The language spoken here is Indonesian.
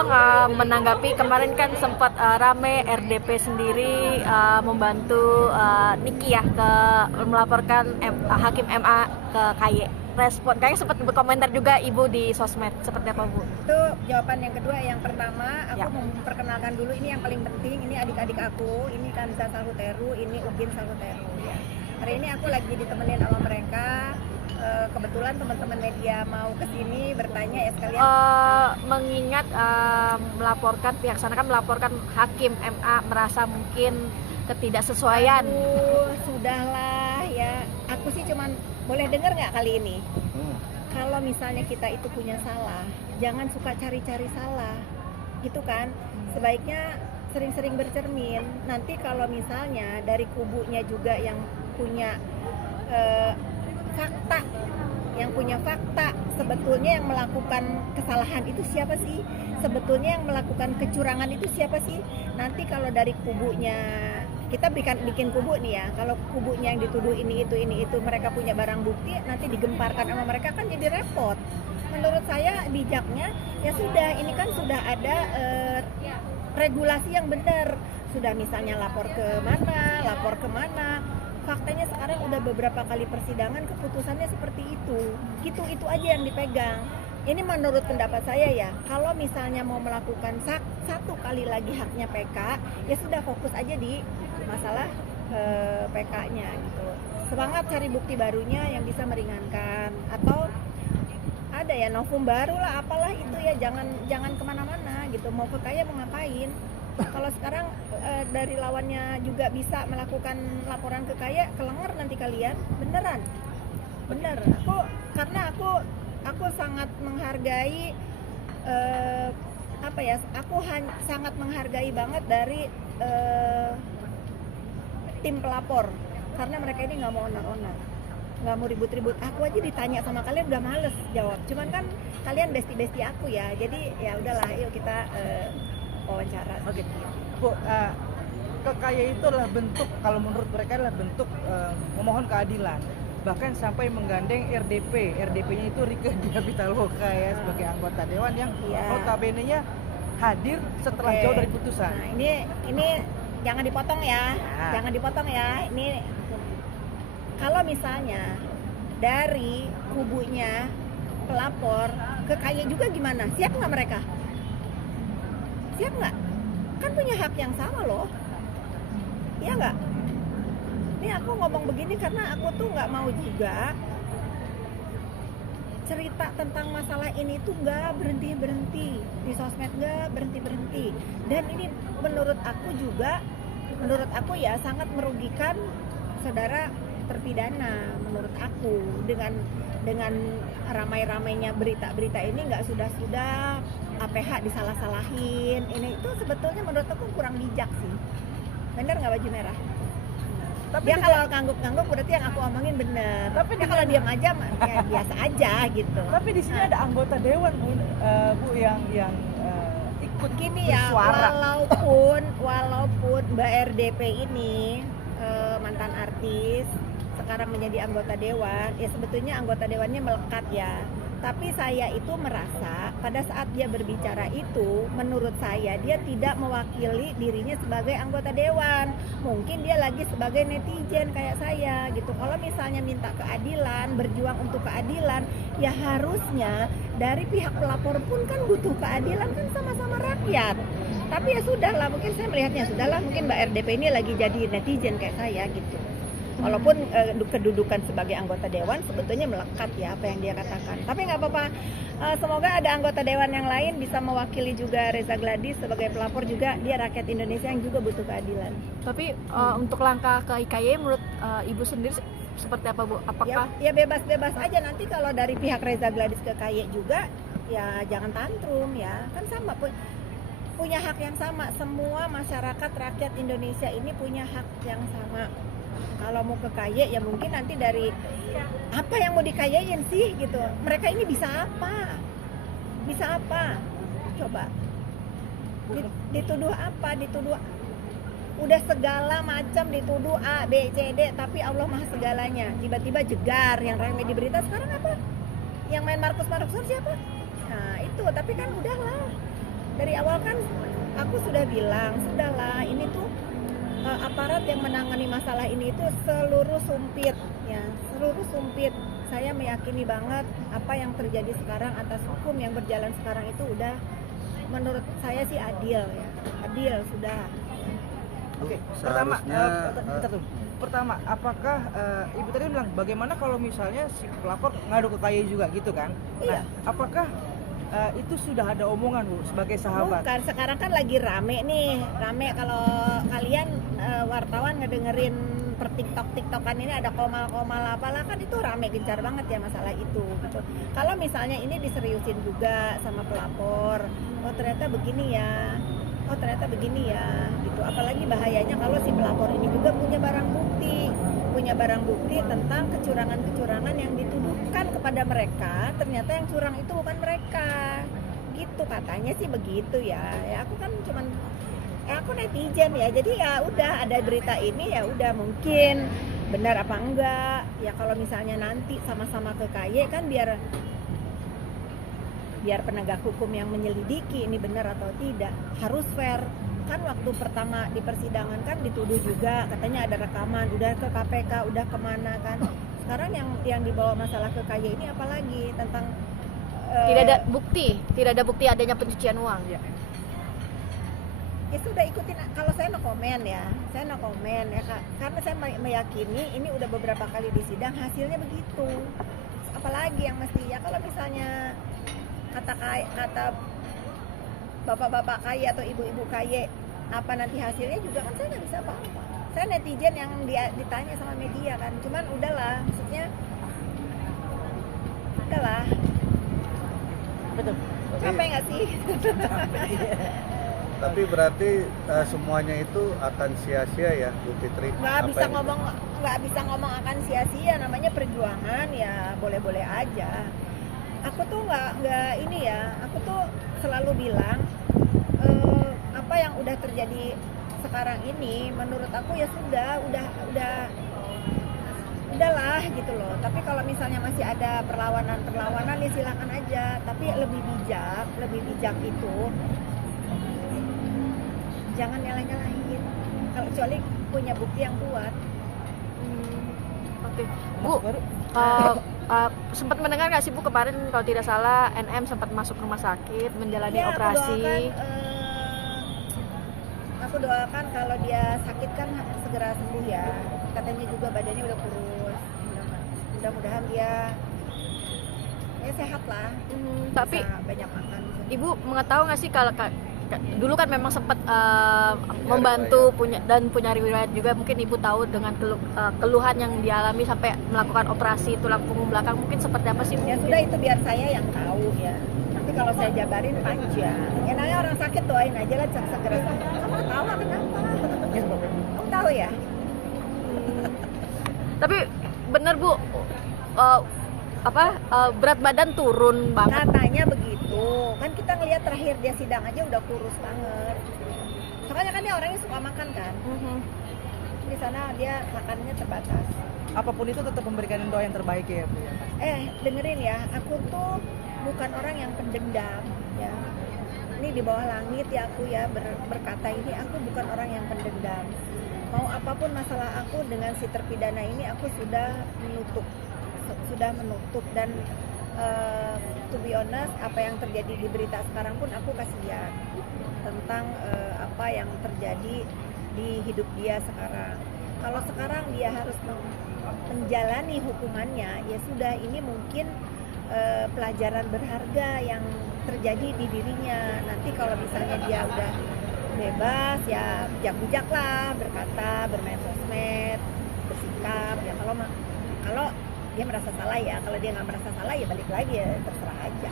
dong menanggapi kemarin kan sempat rame RDP sendiri membantu Niki ya ke melaporkan Hakim MA ke KY. Respon kayaknya sempat berkomentar juga Ibu di sosmed, seperti apa Bu? Itu jawaban yang kedua. Yang pertama aku Ya. memperkenalkan dulu, ini yang paling penting, ini adik-adik aku, ini Kanza Salhuteru, ini Ugin Salhuteru ya. Hari ini aku lagi ditemenin sama mereka. Kebetulan teman-teman media mau kesini bertanya ya sekalian. Mengingat melaporkan pihak sana kan melaporkan Hakim MA merasa mungkin ketidaksesuaian. Aduh, sudahlah ya. Aku sih cuman boleh dengar nggak kali ini? Kalau misalnya kita itu punya salah, jangan suka cari-cari salah, gitu kan? Sebaiknya sering-sering bercermin. Nanti kalau misalnya dari kubunya juga yang punya fakta, sebetulnya yang melakukan kesalahan itu siapa sih? Sebetulnya yang melakukan kecurangan itu siapa sih? Nanti kalau dari kubunya, kita bikin kubu nih ya, kalau kubunya yang dituduh ini itu mereka punya barang bukti, nanti digemparkan sama mereka kan jadi repot. Menurut saya bijaknya ya sudah, ini kan sudah ada regulasi yang benar, sudah misalnya lapor kemana. Faktanya sekarang udah beberapa kali persidangan keputusannya seperti itu aja yang dipegang. Ini menurut pendapat saya ya, kalau misalnya mau melakukan satu kali lagi haknya PK, ya sudah fokus aja di masalah PK-nya gitu. Semangat cari bukti barunya yang bisa meringankan, atau ada ya novum baru lah, apalah itu ya, jangan kemana-mana gitu. Mau ke KY mau ngapain? Kalau sekarang dari lawannya juga bisa melakukan laporan ke KY, kelenger nanti kalian, beneran. Aku sangat menghargai sangat menghargai banget dari tim pelapor, karena mereka ini nggak mau onar-onar, nggak mau ribut-ribut. Aku aja ditanya sama kalian udah males jawab, cuman kan kalian besti aku ya, jadi ya udahlah, yuk kita wawancara. Oke, Bu, KKY itu adalah bentuk, kalau menurut mereka adalah bentuk memohon keadilan, bahkan sampai menggandeng RDP-nya itu Rieke Diah Pitaloka ya, sebagai anggota dewan yang notabene-nya hadir setelah jauh dari putusan. Nah, ini jangan dipotong ya. Ini kalau misalnya dari kubunya pelapor ke KY juga gimana? Siap nggak mereka? Siap nggak? Kan punya hak yang sama loh. Iya nggak? Ini aku ngomong begini karena aku tuh nggak mau juga cerita tentang masalah ini tuh nggak berhenti di sosmed, nggak berhenti. Dan ini menurut aku ya sangat merugikan saudara terpidana menurut aku, dengan ramai-ramainya berita-berita ini. Nggak sudah APH disalah-salahin, ini itu sebetulnya menurut aku kurang bijak sih. Bener nggak baju merah? Tapi dia kalau ngangguk-ngangguk berarti yang aku omongin bener. Tapi dia kalau diam aja ya biasa aja gitu. Tapi di sini ada anggota dewan Bu yang ikut gini ya, bersuara. walaupun Mbak RDP ini mantan artis, sekarang menjadi anggota dewan, ya sebetulnya anggota dewannya melekat ya. Tapi saya itu merasa pada saat dia berbicara itu, menurut saya dia tidak mewakili dirinya sebagai anggota dewan. Mungkin dia lagi sebagai netizen kayak saya gitu. Kalau misalnya minta keadilan, berjuang untuk keadilan, ya harusnya dari pihak pelapor pun kan butuh keadilan, kan sama-sama rakyat. Tapi ya sudahlah, mungkin saya melihatnya sudahlah, mungkin Mbak RDP ini lagi jadi netizen kayak saya gitu. Walaupun kedudukan sebagai anggota dewan sebetulnya melekat ya apa yang dia katakan. Tapi nggak apa-apa, semoga ada anggota dewan yang lain bisa mewakili juga Reza Gladys sebagai pelapor juga. Dia rakyat Indonesia yang juga butuh keadilan. Tapi untuk langkah ke KY menurut Ibu sendiri seperti apa Bu? Apakah ya bebas-bebas aja, nanti kalau dari pihak Reza Gladys ke KY juga ya jangan tantrum ya. Kan sama, punya hak yang sama. Semua masyarakat rakyat Indonesia ini punya hak yang sama. Kalau mau ke KY ya mungkin nanti dari apa yang mau dikayain sih gitu. Mereka ini bisa apa? Coba dituduh apa? Udah segala macam dituduh A, B, C, D, tapi Allah Maha segalanya. Tiba-tiba jegar yang ramai di berita sekarang apa? Yang main Markus siapa? Nah itu, tapi kan udahlah. dari awal kan aku sudah bilang, sudahlah ini tuh aparat yang menangani masalah ini itu seluruh sumpit ya, seluruh sumpit. Saya meyakini banget apa yang terjadi sekarang atas hukum yang berjalan sekarang itu udah menurut saya sih adil ya, adil sudah. Oke, pertama, seharusnya bentar tuh. Pertama, apakah ibu tadi bilang bagaimana kalau misalnya si pelapor ngadu ke KAY juga gitu kan? Iya. Nah, apakah itu sudah ada omongan Bu sebagai sahabat? Bukan, sekarang kan lagi rame nih, rame kalau kalian wartawan ngedengerin per tiktokan ini ada komal-komal apalah kan itu rame gencar banget ya masalah itu gitu. Kalau misalnya ini diseriusin juga sama pelapor, oh ternyata begini ya, oh ternyata begini ya gitu. Apalagi bahayanya kalau si pelapor ini juga punya barang bukti tentang kecurangan-kecurangan yang dituduhkan kepada mereka, ternyata yang curang itu bukan mereka gitu, katanya sih begitu ya. Ya aku kan cuman aku netizen ya, jadi ya udah ada berita ini ya udah, mungkin benar apa enggak ya, kalau misalnya nanti sama-sama ke KAY kan biar penegak hukum yang menyelidiki ini benar atau tidak, harus fair. Kan waktu pertama di persidangan kan dituduh juga katanya ada rekaman, udah ke KPK, udah kemana kan. Sekarang yang dibawa masalah ke KAY ini apalagi tentang Tidak ada bukti adanya pencucian uang. Ya. Ya sudah ikutin, kalau saya no komen ya, karena saya meyakini ini udah beberapa kali di sidang hasilnya begitu. Apalagi yang mesti ya, kalau misalnya kata bapak-bapak KAY atau ibu-ibu KAY apa nanti hasilnya juga kan saya nggak bisa apa-apa. Saya netizen yang ditanya sama media kan, cuman udahlah, maksudnya udahlah. Betul. Capek nggak sih? Tapi berarti semuanya itu akan sia-sia ya Bu Fitri? nggak bisa yang- ngomong akan sia-sia, namanya perjuangan ya, boleh-boleh aja. Aku tuh nggak ini ya, aku tuh selalu bilang apa yang udah terjadi sekarang ini menurut aku ya udahlah gitu loh. Tapi kalau misalnya masih ada perlawanan ya silakan aja, tapi lebih bijak itu jangan nyalahin, kalau kecuali punya bukti yang kuat. Oke, Bu, Baru sempat mendengar nggak sih Bu kemarin kalau tidak salah NM sempat masuk rumah sakit menjalani Ya, operasi. aku doakan kalau dia sakit kan segera sembuh ya. Katanya juga badannya udah kurus. Mudah-mudahan dia ya sehat lah. Tapi Bisa banyak makan. Ibu mengetahui nggak sih kalau dulu kan memang sempat membantu punya riwayat juga, mungkin Ibu tahu dengan keluhan yang dialami sampai melakukan operasi tulang punggung belakang, mungkin seperti apa sih? Ya sudah, itu biar saya yang tahu ya. Nanti kalau saya jabarin panjang. Ya namanya orang sakit doain aja lah segera sembuh. Kamu ketawa kenapa? Kamu tahu ya? Tapi bener Bu, berat badan turun banget. Katanya begitu. Kan kita ngelihat terakhir dia sidang aja udah kurus banget. Soalnya kan dia orangnya suka makan kan. Di sana dia makannya terbatas. apapun itu tetap memberikan doa yang terbaik ya Bu. Dengerin ya, aku tuh bukan orang yang pendendam ya. Ini di bawah langit ya aku ya berkata ini, aku bukan orang yang pendendam. Mau apapun masalah aku dengan si terpidana ini, aku sudah menutup dan to be honest, apa yang terjadi di berita sekarang pun aku kasihan tentang apa yang terjadi di hidup dia sekarang. Kalau sekarang dia harus menjalani hukumannya, ya sudah, ini mungkin pelajaran berharga yang terjadi di dirinya. Nanti kalau misalnya dia udah bebas, ya bijak-bijak lah berkata, bermain sosmed, bersikap. Ya kalau dia merasa salah ya, kalau dia nggak merasa salah ya balik lagi, ya terserah aja.